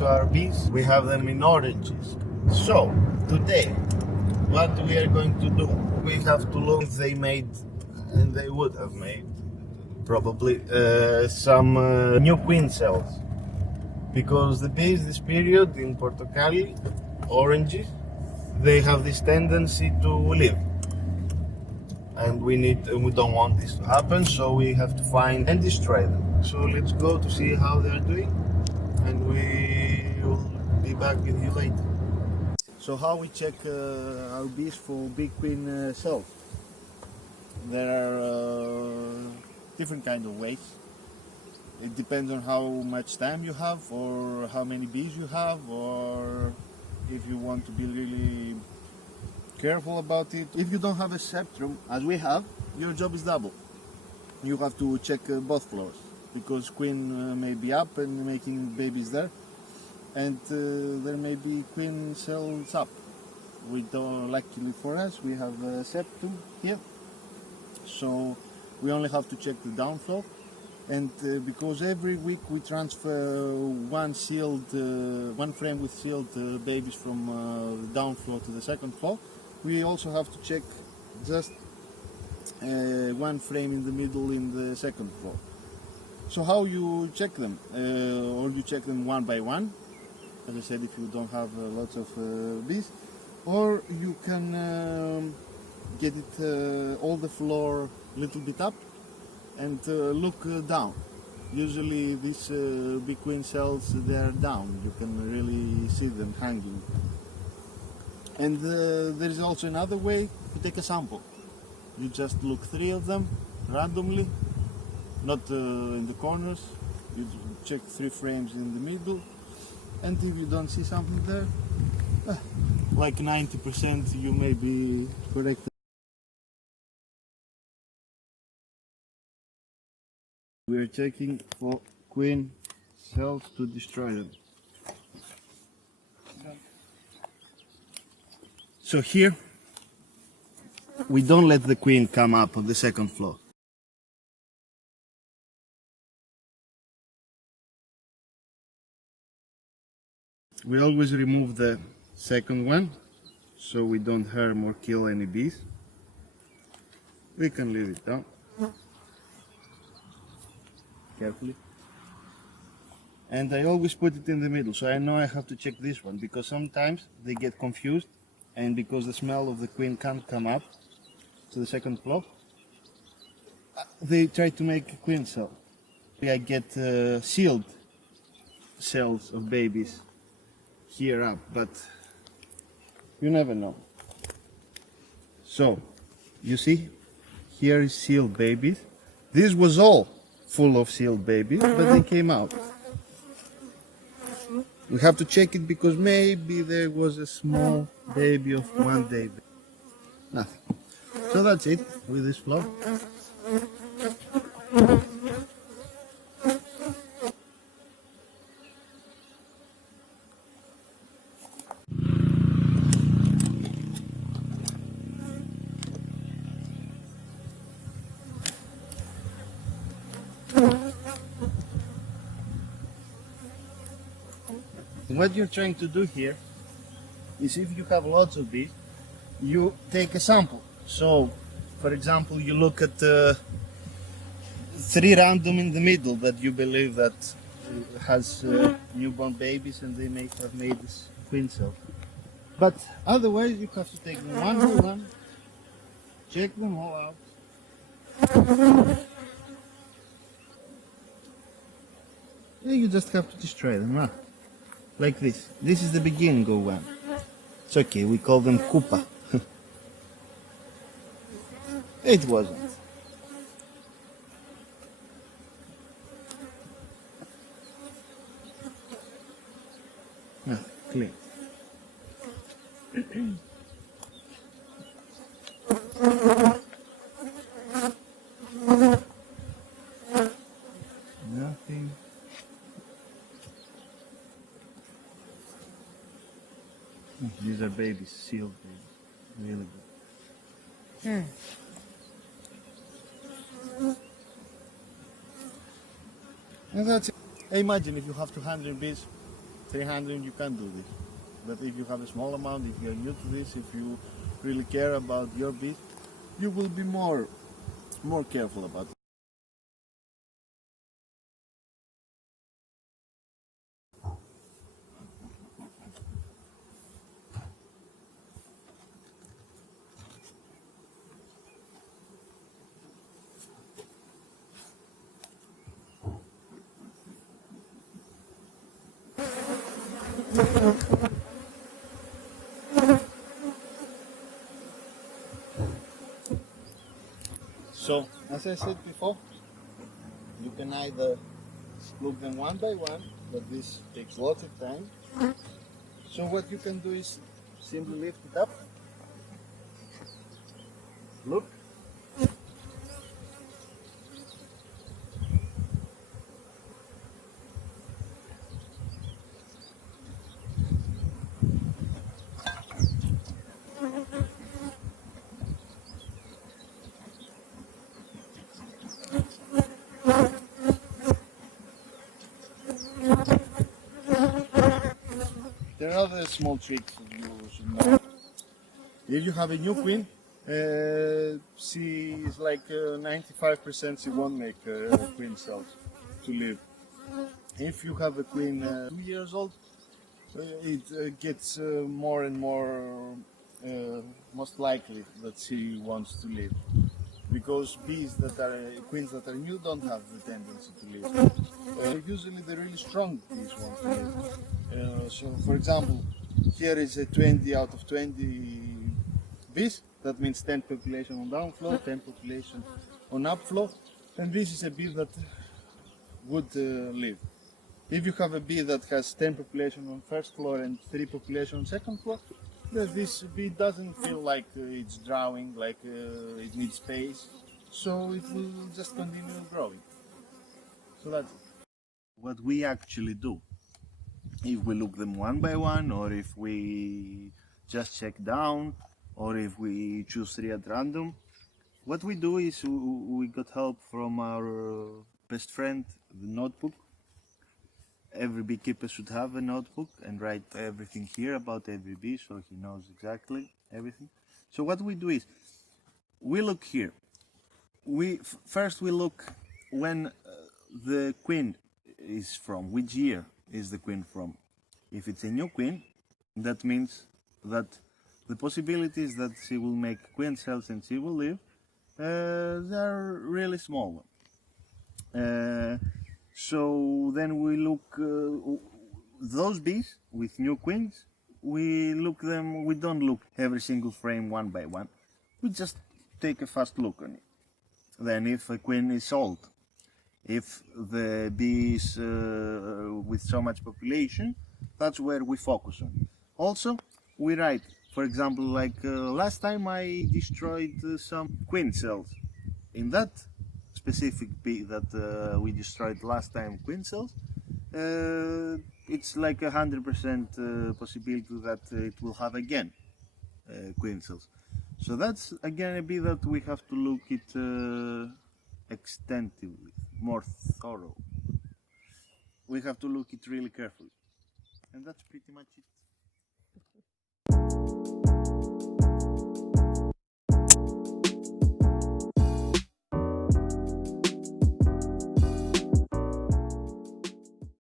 to our bees. We have them in oranges. So today, what we are going to do, we have to look if they made, and they would have made probably, some new queen cells. Because the bees this period in pορτοκάλια, oranges, they have this tendency to live. And we don't want this to happen, so we have to find and destroy them. So let's go to see how they are doing, and we will be back with you later. So how we check our bees for big queen cells? There are different kind of ways. It depends on how much time you have, or how many bees you have, or if you want to be really careful about it. If you don't have a septum, as we have, your job is double. You have to check both floors, because queen may be up and making babies there, and there may be queen cells up. We don't, luckily for us, we have a septum here, so we only have to check the down floor. And because every week we transfer one frame with sealed babies from the down floor to the second floor, we also have to check just one frame in the middle in the second floor. So how you check them? Or you check them one by one, as I said, if you don't have lots of bees, or you can get it all the floor a little bit up and look down. Usually these big queen cells, they are down. You can really see them hanging. And there is also another way to take a sample. You just look 3 of them randomly, not in the corners. You check 3 frames in the middle, and if you don't see something there, like 90% you may be correct. We are checking for queen cells to destroy them. So here, we don't let the queen come up on the second floor. We always remove the second one, so we don't harm or kill any bees. We can leave it down carefully. And I always put it in the middle, so I know I have to check this one, because sometimes they get confused, and because the smell of the queen can't come up to the second floor, they try to make a queen cell. I get sealed cells of babies here up, but you never know. So, you see, here is sealed babies. This was all full of sealed babies, but they came out. We have to check it because maybe there was a small baby of 1 day. Nothing. So that's it with this floor. What you're trying to do here is, if you have lots of bees, you take a sample. So, for example, you look at 3 random in the middle that you believe that has newborn babies, and they may have made this queen cell. But otherwise, you have to take them one by one, check them all out. Yeah, you just have to destroy them, huh? Like this. This is the beginning of one. It's okay, we call them kupa. It wasn't. Clean. Nothing. These are babies, sealed babies. Really good. And that's it. Imagine if you have 200 bees 300 you can do this. But if you have a small amount, if you're new to this, if you really care about your bees, you will be more careful about it. So, as I said before, you can either look them one by one, but this takes lots of time. So what you can do is simply lift it up, look, there are other small tricks you should know. If you have a new queen, she is like 95% she won't make queen cells to live. If you have a queen 2 years old, it gets more and more most likely that she wants to live. Because bees that are queens that are new don't have the tendency to live. Usually the really strong bees want to live. So for example, here is a 20 out of 20 bees. That means 10 population on downflow, 10 population on upflow, and this is a bee that would live. If you have a bee that has 10 population on first floor and 3 population on second floor, this bee doesn't feel like it's drowning, like it needs space, so it will just continue growing. So that's what we actually do. If we look them one by one, or if we just check down, or if we choose 3 at random, what we do is we got help from our best friend, the notebook. Every beekeeper should have a notebook and write everything here about every bee, so he knows exactly everything. So what we do is, we look here. First we look when the queen is from, which year is the queen from. If it's a new queen, that means that the possibilities that she will make queen cells and she will live, they are really small. So then we look those bees with new queens. We don't look every single frame one by one. We just take a fast look on it. Then if a queen is old, if the bee is with so much population, that's where we focus on. Also, we write, for example, like last time I destroyed some queen cells. In that specific bee that we destroyed last time, queen cells, it's like 100% possibility that it will have again queen cells. So that's again a bee that we have to look it extensively, more thorough. We have to look it really carefully, and that's pretty much it.